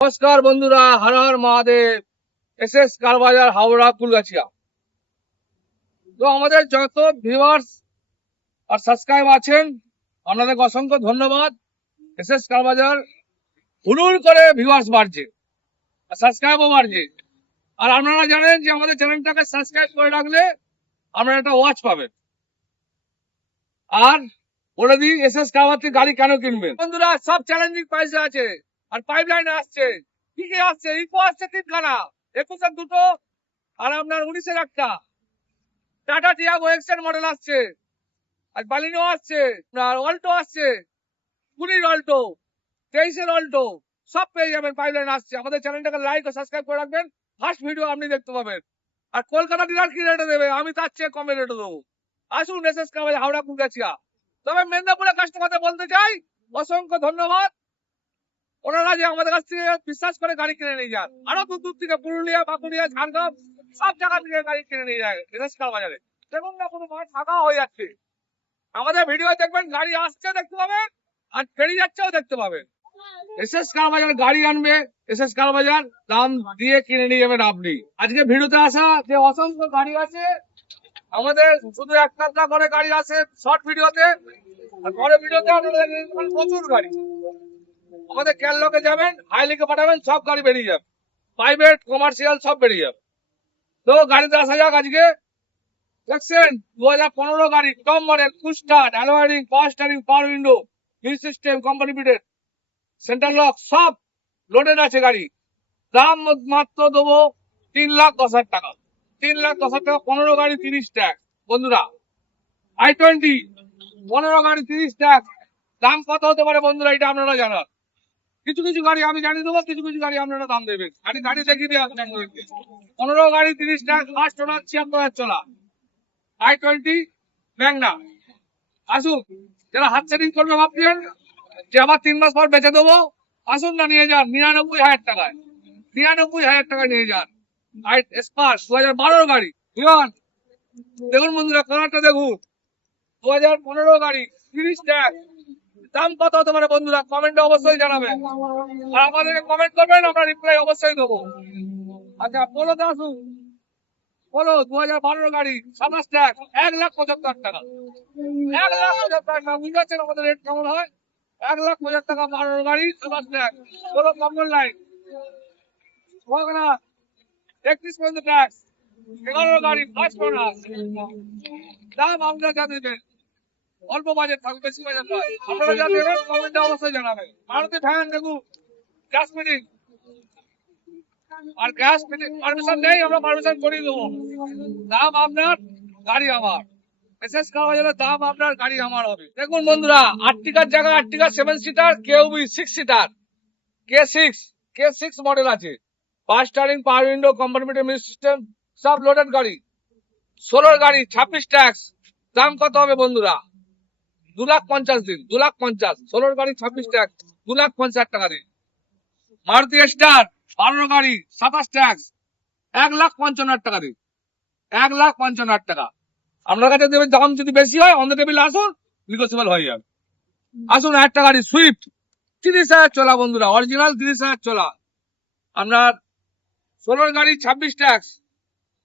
নমস্কার বন্ধুরা, হর হর মহাদেব। এসএস কার বাজার, হাওড়া, কুলগাছিয়া। তো আমাদের যত ভিউয়ার্স আর সাবস্ক্রাইব আছেন, আপনাদের অসংখ্য ধন্যবাদ। এসএস কার বাজার হুড়ুর করে ভিউয়ার্স বাড়ছে আর সাবস্ক্রাইবও বাড়ছে। আর আপনারা জানেন যে আমাদের চ্যানেলটাকে সাবস্ক্রাইব করে রাখলে আপনারা একটা ওয়াচ পাবেন। আর বলে দিই এসএস কার বাজার থেকে গাড়ি কেন কিনবেন। বন্ধুরা, সব চ্যালেঞ্জিং প্রাইসে আছে আর পাইপলাইন আসছে। কি কি আসছে? ইকো আসছে তিনখানা, 21-এর দুটো, আর আপনার 19-এর একটা। টাটা টিয়াগো এক্সেল মডেল আসছে, আর বালিনো আসছে, আপনার অল্টো আসছে, 20-এর অল্টো, 23-এর অল্টো, সব পেয়ে যাবেন। পাইপলাইন আসছে। আমাদের চ্যানেলটাকে লাইক ও সাবস্ক্রাইব করে রাখবেন, ফার্স্ট ভিডিও আপনি দেখতে পাবেন। আর কলকাতা ডিলার কি রেটে দেবে, আমি তার চেয়ে কমে রেটে দেবো। আসুন এসএস কার বাজার, হাওড়া, কুলগাছিয়া। তবে মেদিনীপুরের কাস্টমারদের বলতে চাই অসংখ্য ধন্যবাদ। ওনারা যে আমাদের কাছ থেকে বিশ্বাস করে গাড়ি কিনে নিয়ে যান। আরো দূর দূর থেকে পুরুলিয়া, বাঁকুড়িয়া, ঝাড়গ্রাম সব জায়গা থেকে গাড়ি কিনে নিয়ে যায় এসএস কার বাজারে। দেখুন না, কোনো মাঠ ফাঁকা হয়ে যাচ্ছে। আমাদের ভিডিও দেখবেন, গাড়ি আসছে দেখতে পাবেন, আর ফেরিয়ে যাচ্ছেও দেখতে পাবেন। এসএস কার বাজার গাড়ি আনবে, এসএস কার বাজার দাম দিয়ে কিনে নিয়ে যাবেন আপনি। আজকে ভিডিওতে আসা যে অসংখ্য গাড়ি আছে, আমাদের শুধু একটা করে গাড়ি আছে শর্ট ভিডিওতে, আর পরে ভিডিওতে আপনাদের প্রচুর গাড়ি। আমাদের ক্যানলকে যাবেন, হাইলিকে পাঠাবেন, সব গাড়ি বেরিয়ে যাবে। প্রাইভেট, কমার্শিয়াল সব বেরিয়ে যাবে। তো গাড়িতে আসা যাক। আজকে দেখছেন 2015 গাড়ি, টপ মডেল, কুস্টার, অ্যালোয়ারিং, power steering, power window, music system, company fitted, centre lock, সব লোডেড আছে গাড়ি। দাম মাত্র দেবো 3,10,000 টাকা। 3,10,000 টাকা, 15 গাড়ি 30 ট্যাক্স। বন্ধুরা, i20 15 গাড়ি 30 ট্যাক্স। দাম কত হতে পারে বন্ধুরা, এটা আপনারা জানান। কিছু কিছু গাড়ি আমি জানিয়ে দেবো, কিছু কিছু গাড়ি আপনারা দাম দেবেন। গাড়ি দেখিয়ে দিয়ে আসবেন। 15 গাড়ি 30 ট্যাক্স, ফার্স্ট ওনার 76,000 চলা i20 ম্যাগনা। আসুন, যারা হাত সেটিং করবে ভাবছেন যে আবার 3 মাস পর বেচে দেবো, আসুন না, নিয়ে যান 99,000 টাকায়। 99,000 টাকায় নিয়ে যান। স্পার্স 2012 গাড়ি। দেখুন বন্ধুরা, কালারটা দেখুন। 2015 গাড়ি 30 ট্যাক্স। দাম কত হতে পারে বন্ধুরা, কমেন্টে অবশ্যই জানাবেন। আর আমাদেরকে কমেন্ট করবেন, আমরা রিপ্লাই অবশ্যই দেবো। আচ্ছা, পোলোতে আসুন। পোলো 2012 গাড়ি 27 ট্যাক্স, 1,75,000 টাকা। 1,75,000 টাকা। বুঝতে পারছেন আমাদের রেট কেমন হয়? 1,75,000 টাকা 12 গাড়ি 27 ট্যাক্স। পোলো কম্বল লাইন না, 31 পর্যন্ত ট্যাক্স। 11 গাড়ি ফার্স্ট ওনার। দাম আপনারা যা দেবেন, অল্প বাজেট থাকবে, বেশি বাজেট নয়। আপনারা যা দেবেন কমেন্টে অবশ্যই জানাবেন। মারুতি ভ্যান দেখুন, গ্যাস মিটিং। আর গ্যাস মিটিং পারমিশন নেই, আমরা পারমিশন করিয়ে দেবো। দাম আপনার, গাড়ি আমার। এসএস কার বাজারের দাম আপনার, গাড়ি আমার হবে। দেখুন বন্ধুরা, আর্টিকার জায়গায় আর্টিকা 7 সিটার, কেউবি 6 সিটার, K6 মডেল আছে। Power steering, power window, company fitted music system, সব লোডেড গাড়ি। 16 গাড়ি 26 ট্যাক্স। দাম কত হবে বন্ধুরা? 2,50,000 দিন, 2,50,000। 16 গাড়ি 26 ট্যাক্স, 2,50,000 টাকা দিন। মারুতি স্টার 12 গাড়ি 27 ট্যাক্স, 1,55,000 টাকা দিন। 1,55,000 টাকা। আপনার কাছে দেবেন, দাম যদি বেশি হয় অন দ্য টেবিল আসুন, নিগোসিয়েবল হয়ে যাবে। আসুন, একটা গাড়ি সুইফট 30,000 চলা বন্ধুরা, অরিজিনাল 30,000 চলা। আপনার 16 গাড়ি 26 ট্যাক্স,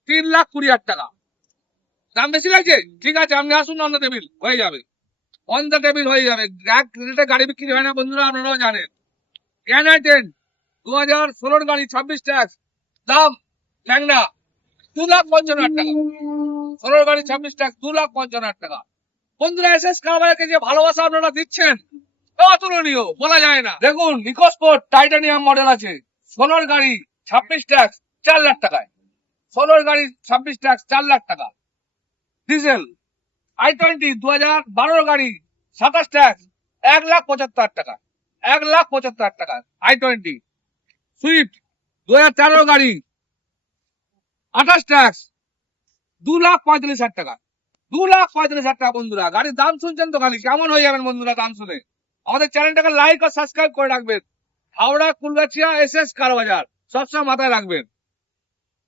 3,20,000 টাকা। দাম বেশি লাগছে? ঠিক আছে, আপনি আসুন, অন দ্য টেবিল হয়ে যাবে। অন দ্য টেবিল হয়ে যাবে। এক রেটে গাড়ি বিক্রি হয় না বন্ধুরা, আপনারাও জানেন। ক্যান 2016 গাড়ি 26 ট্যাক্স। দাম ম্যাগনা 2,55,000 টাকা। 16 গাড়ি 26 ট্যাক্স, 2,55,000 টাকা। বন্ধুরা, এসএস কার বাজারকে যে ভালোবাসা আপনারা দিচ্ছেন, অতুলনীয়, বলা যায় না। দেখুন, ইকোস্পোর্ট টাইটানিয়াম মডেল আছে, 16 গাড়ি 26 ট্যাক্স, 4 লাখ টাকায়। 16 গাড়ি 26 ট্যাক্স, 4 লাখ টাকা। ডিজেল i20 2012 গাড়ি 27 ট্যাক্স, 1,75,000 টাকা। 1,75,000 টাকা i20। সুইফট 2013 গাড়ি 28 ট্যাক্স, 2,45,000 টাকা। 2,45,000 টাকা বন্ধুরা। গাড়ির দাম শুনছেন তো, খালি কেমন হয়ে যাবেন বন্ধুরা দাম শুনে। আমাদের চ্যানেলটাকে লাইক আর সাবস্ক্রাইব করে রাখবেন। হাওড়া, কুলগাছিয়া, এসএস কার বাজার সবসময় মাথায় রাখবেন।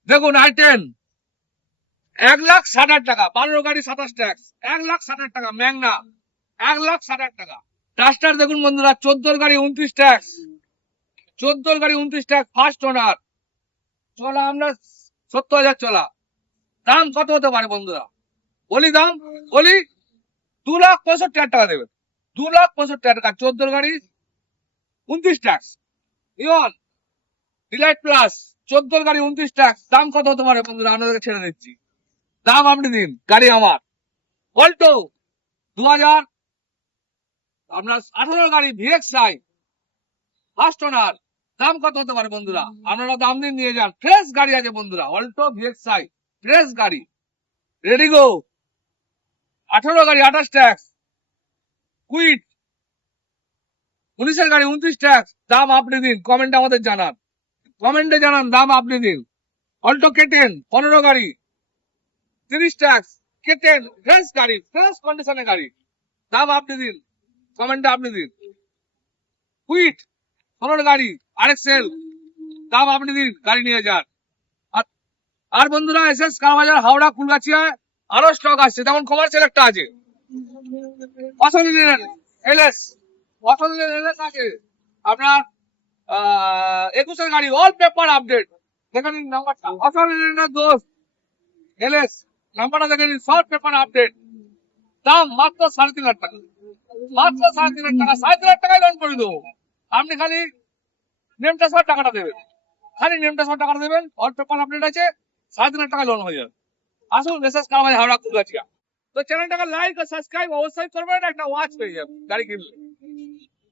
দেখুন i10 1,60,000 টাকা, 12 গাড়ি 27 ট্যাক্স, 1,60,000 টাকা। ম্যাগনা 1,60,000 টাকা। ডাস্টার দেখুন বন্ধুরা, 14 গাড়ি 29 ট্যাক্স, 14 গাড়ি 29 টাকা ফার্স্ট ওনার, চলা আমরা 70,000 চলা। দাম কত হতে পারে বন্ধুরা? বলি দাম, বলি 2,65,000 টাকা দেবেন। 2,65,000 টাকা 14 গাড়ি 29 ট্যাক্স। ইয়ন ডিলাইট প্লাস 14 গাড়ি 29 ট্যাক্স, দাম কত হতে পারে বন্ধুরা? আপনাদেরকে ছেড়ে দিচ্ছি, দাম আপনি দিন। গাড়ি আমার অল্টো 2000 আপনার 18 গাড়ি ভিএক্সআই ফার্স্ট ওনার, দাম কত হতে পারে বন্ধুরা? আপনারা দাম দিন, নিয়ে যান। ফ্রেশ গাড়ি আছে বন্ধুরা, অল্টো ভিএক্সআই ফ্রেশ গাড়ি, রেডি গো। 18 গাড়ি 28 ট্যাক্স, কুইট 19 গাড়ি 29 ট্যাক্স, দাম আপনি দিন। কমেন্টে আমাদের জানান, কমেন্টে জানান, দাম আপনি দিন। অল্টো কেটেন 15 গাড়ি 30 ট্যাক্স, কেটেন ফ্রেশ গাড়ি, ফ্রেশ কন্ডিশনের গাড়ি, দাম আপনি দিন। কমেন্টে আপনি দিন। কুইট 15 গাড়ি আরএক্সএল, দাম আপনি দিন, গাড়ি নিয়ে যান। আর বন্ধুরা এসএস কার বাজার হাওড়া কুলগাছিয়া আরো স্টক আসছে, যেমন কমার্শিয়াল একটা আছে, অসলিনের এলএস, অসলিনের এলএস আছে আপনার 21 গাড়ি অল পেপার আপডেট, দেখে নিন নাম্বারটা, অসলিনের দোষ এলএস, নাম্বারটা দেখে নিন, সব পেপার আপডেট, দাম মাত্র 3.5 টাকা, মাত্র 3.5 টাকা, 3.5 টাকায় লোন করে দেবো। আপনি খালি নেমটা সব টাকাটা দেবেন, খালি নেমটা সব টাকাটা দেবেন, অল পেপার আপডেট আছে, 3.5 টাকায় লোন হয়ে যাবে। আসুন এসএস কার বাজার হাওড়া কুলগাছিয়া। তো চ্যানেলটাকে লাইক আর সাবস্ক্রাইব অবশ্যই করবেন, একটা ওয়াচ পেয়ে যাবেন গাড়ি কিনলে।